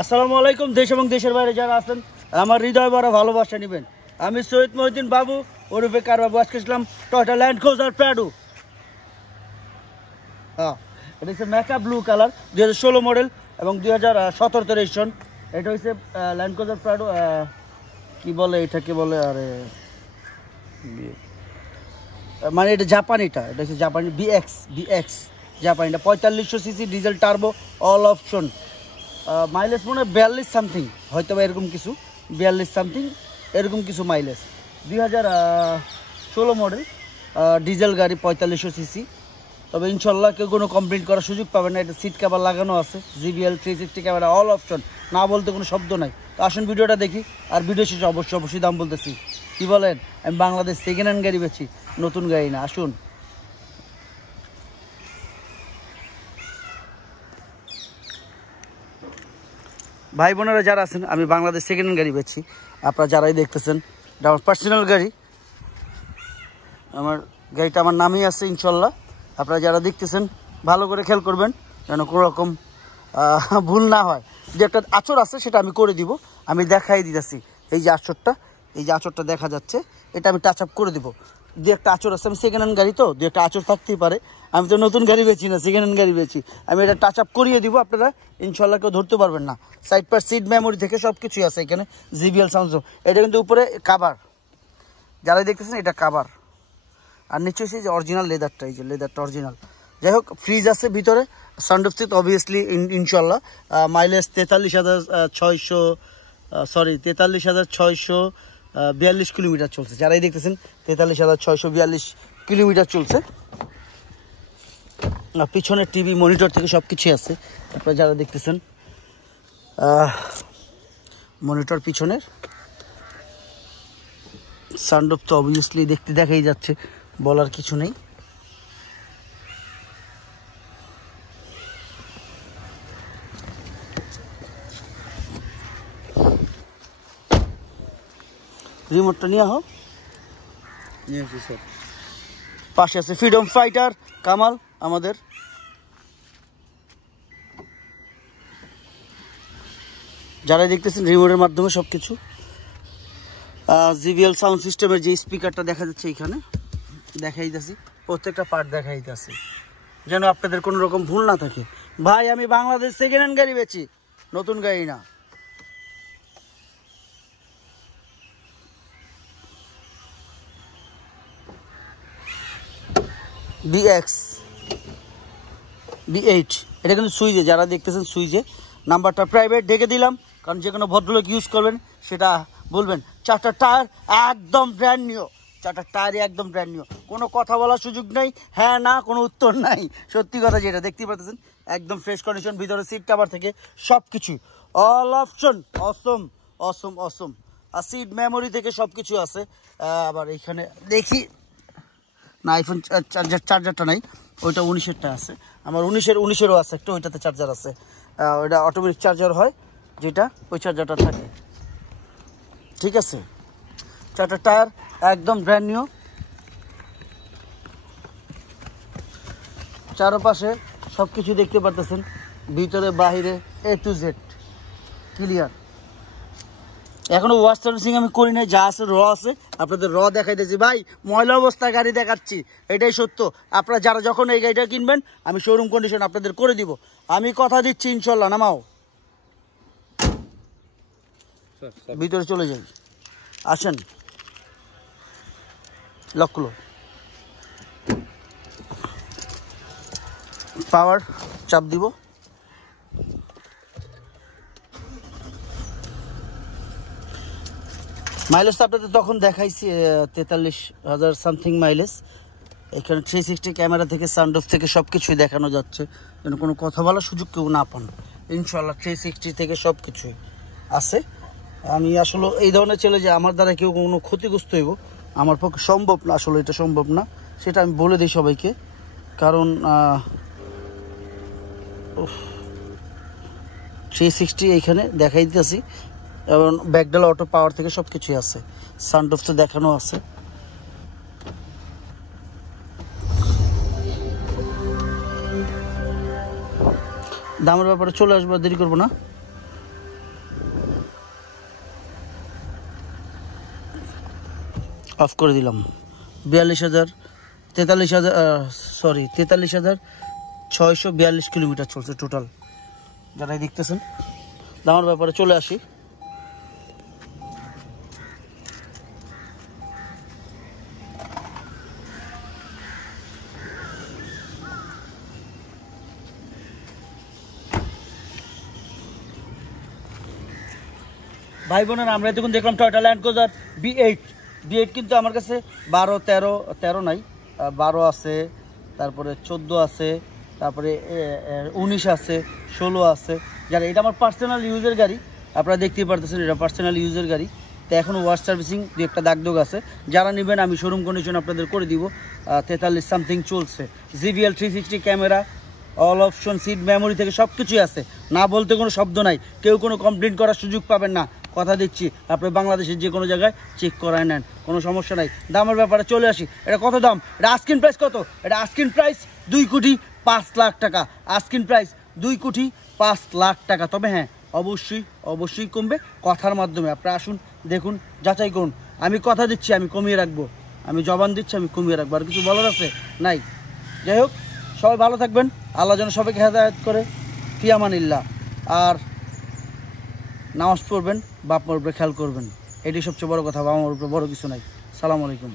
আসসালামু আলাইকুম। দেশ এবং দেশের বাইরে যারা আছেন আমার হৃদয় ভরা ভালোবাসা নেবেন। আমি সৈয়দ মহিউদ্দিন বাবু ওরফে কার বাবু। আজকে আসলাম টয়োটা ল্যান্ড ক্রুজার প্রাডো। হ্যাঁ, এটা হচ্ছে মেকআপ ব্লু কালার, 2016 মডেল এবং 2017 রেজিস্ট্রেশন। এটা হচ্ছে ল্যান্ড ক্রুজার প্রাডো, কি বলে এটাকে বলে, আরে মানে এটা জাপানিটা, এটা হচ্ছে জাপানি বিএক্স জাপানিটা। 4500 CC diesel turbo all option. Mileage মনে হয় 42 সামথিং, হয়তো বা এরকম কিছু 42 সামথিং এরকম কিছু মাইলেজ। 2016 মডেল ডিজেল গাড়ি, 4500 সিসি। তবে ইনশাল্লাহ কেউ কোনো কমপ্লেন করার সুযোগ পাবে না। এটা সিট কভার লাগানো আছে, জিবিএল 360 ক্যামেরা অল অপশন, না বলতে কোনো শব্দ নাই। তো আসুন ভিডিওটা দেখি, আর ভিডিও শেষে অবশ্যই দাম বলতেছি। কি বলেন, আমি বাংলাদেশ সেকেন্ড হ্যান্ড গাড়ি বেচি, নতুন গাড়ি না। আসুন। ভাই বোনেরা যারা আছেন, আমি বাংলাদেশ সেকেন্ড হ্যান্ড গাড়ি বেচি। আপনারা যারাই দেখতেছেন, এটা আমার পার্সোনাল গাড়ি। আমার গাড়িটা আমার নামেই আছে ইনশাল্লাহ। আপনারা যারা দেখতেছেন ভালো করে খেয়াল করবেন যেন কোনো রকম ভুল না হয়। যে একটা আঁচড় আছে সেটা আমি করে দিব, আমি দেখাই দিতেছি। এই যে আঁচড়টা দেখা যাচ্ছে, এটা আমি টাচ আপ করে দিব। দু একটা আঁচড় আছে, আমি সেকেন্ড হ্যান্ড গাড়ি তো, দু একটা আঁচড় থাকতেই পারে। আমি তো নতুন গাড়ি বেচি না, সেকেন্ড হ্যান্ড গাড়ি বেচি। আমি এটা টাচ আপ করিয়ে দিব, আপনারা ইনশাল্লাহ কেউ ধরতে পারবেন না। সাইড পার সিট মেমোরি থেকে সব কিছুই আছে এখানে, জিবিএল সাউন্ড। এটা কিন্তু উপরে কাভার, যারাই দেখতেছেন এটা কাভার। আর নিচে হচ্ছে যে অরিজিনাল লেদারটা, এই যে লেদারটা অরিজিনাল। যাই হোক, ফ্রিজ আছে ভিতরে, সানরুফ তো অবভিয়াসলি ইনশাল্লাহ। মাইলেজ 43,642 কিলোমিটার চলছে। যারাই দেখতেছেন 43,642 কিলোমিটার চলছে। পিছনের টিভি মনিটর থেকে সব কিছুই আছে। আপনারা যারা দেখতেছেন মনিটর পিছনের, সানরুফ তো অবভিয়াসলি দেখাই যাচ্ছে, বলার কিছু নেই। রিমোটটা নিয়ে হোক, নিয়ে আসি স্যার। পাশে আছে ফ্রিডম ফাইটার কামাল আমাদের। যারা দেখতেছেন রিমোটের মাধ্যমে সব কিছু। জিবিএল সাউন্ড সিস্টেমের যে স্পিকারটা দেখা যাচ্ছে এখানে, দেখাই দিতেছি, প্রত্যেকটা পার্ট দেখাই দিতেছি যেন আপনাদের কোনো রকম ভুল না থাকে। ভাই আমি বাংলাদেশ সেকেন্ড হ্যান্ড গাড়ি বেচি, নতুন গাড়ি না। B8 এটা কিন্তু সুইচে, যারা দেখতেছেন সুইচে। নাম্বারটা প্রাইভেট ঢেকে দিলাম, কারণ যে কোনো ভদ্রলোক ইউজ করবেন সেটা বলবেন। চারটা টায়ার একদম ব্র্যান্ড নিউ, চারটা টায়ারই একদম ব্র্যান্ড নিউ। কোনো কথা বলার সুযোগ নেই, হ্যাঁ না কোনো উত্তর নাই। সত্যি কথা যেটা দেখতেই পাচ্ছেন, একদম ফ্রেশ কন্ডিশন। ভিতরে সিট কাভার থেকে সব কিছু অল অপশন, অসম অসম অসম। আর সিট মেমোরি থেকে সব কিছু আছে। আবার এইখানে দেখি না, আইফোন চার্জারটা নাই, ওইটা 19-এরটা আছে। আমার 19-এরও আছে একটা, ওইটাতে চার্জার আছে। ওইটা অটোমেটিক চার্জার হয়, যেটা ওই চার্জারটা থাকে। ঠিক আছে। চারটা টায়ার একদম ব্র্যান্ড নিউ। চারপাশে সব কিছু দেখতে পারতেছেন, ভিতরে বাহিরে A to Z ক্লিয়ার। এখনো ওয়াশ সার্ভিসিং আমি করি নাই, যা আছে র আছে, আপনাদের র দেখাইতেছি। ভাই ময়লা অবস্থায় গাড়ি দেখাচ্ছি, এটাই সত্য। আপনারা যারা যখন এই গাড়িটা কিনবেন, আমি শোরুম কন্ডিশন আপনাদের করে দিব, আমি কথা দিচ্ছি ইনশাল্লাহ। নামাও, ভিতরে চলে যাই, আসেন, লক করো। পাওয়ার চাপ দিব, মাইলেজ তো আপনাদের তখন দেখাইছি 43,000 সামথিং মাইলেজ। এখানে 360 ক্যামেরা থেকে, সানরুফ থেকে সব কিছুই দেখানো যাচ্ছে, যেন কোনো কথা বলার সুযোগ কেউ না পান। ইনশাল্লাহ 360 থেকে সব কিছুই আছে। আমি আসলে এই ধরনের ছেলে যে আমার দ্বারা কেউ কোনো ক্ষতিগ্রস্ত হইব, আমার পক্ষে সম্ভব না, আসলে এটা সম্ভব না, সেটা আমি বলে দিই সবাইকে। কারণ 360 এইখানে দেখাই দিতেছি, এবং ব্যাকডাল অটো পাওয়ার থেকে সব কিছুই আছে। সানরুফ তো দেখানো আছে। দামের ব্যাপারে চলে আসবো, দেরি করবো না। অফ করে দিলাম। 43,642 কিলোমিটার চলছে টোটাল, যারাই দেখতেছেন। দামের ব্যাপারে চলে আসি। ভাই বোনেরা, আমরা দেখুন দেখলাম টয়োটা ল্যান্ড ক্রুজার B8 কিন্তু আমার কাছে 12, 13 নাই, 12 আছে, তারপরে 14 আছে, তারপরে 19 আছে, 16 আছে। যারা এটা আমার পার্সোনাল ইউজের গাড়ি, আপনারা দেখতেই পারতেছেন এটা পার্সোনাল ইউজের গাড়ি। তো এখনও ওয়াশ সার্ভিসিং দু একটা দাগ আছে। যারা নেবেন আমি শোরুম কন্ডিশন আপনাদের করে দিব। 43 সামথিং চলছে। JBL 360 camera, all option, seat memory থেকে সব কিছুই আছে, না বলতে কোনো শব্দ নাই। কেউ কোনো কমপ্লেন করার সুযোগ পাবেন না, কথা দিচ্ছি। আপনি বাংলাদেশের যে কোনো জায়গায় চেক করায় নেন, কোনো সমস্যা নাই। দামের ব্যাপারে চলে আসি। এটা কত দাম? এটা আস্কিং প্রাইস কত? এটা আস্কিং প্রাইস 2,05,00,000 টাকা। আস্কিং প্রাইস 2,05,00,000 টাকা। তবে হ্যাঁ, অবশ্যই কমবে কথার মাধ্যমে। আপনারা আসুন, দেখুন, যাচাই করুন। আমি কথা দিচ্ছি আমি কমিয়ে রাখবো, আমি জবান দিচ্ছি আমি কমিয়ে রাখবো। আর কিছু বলার আছে? নাই। যাই হোক, সবাই ভালো থাকবেন, আল্লাহ যেন সবাইকে হেদায়েত করে। ফি আমানিল্লাহ। আর নামাজ পড়বেন, বাপ মার উপরে খেয়াল করবেন, এটাই সবচেয়ে বড় কথা। বাবা মার উপরে বড় কিছু নাই। সালাম আলাইকুম।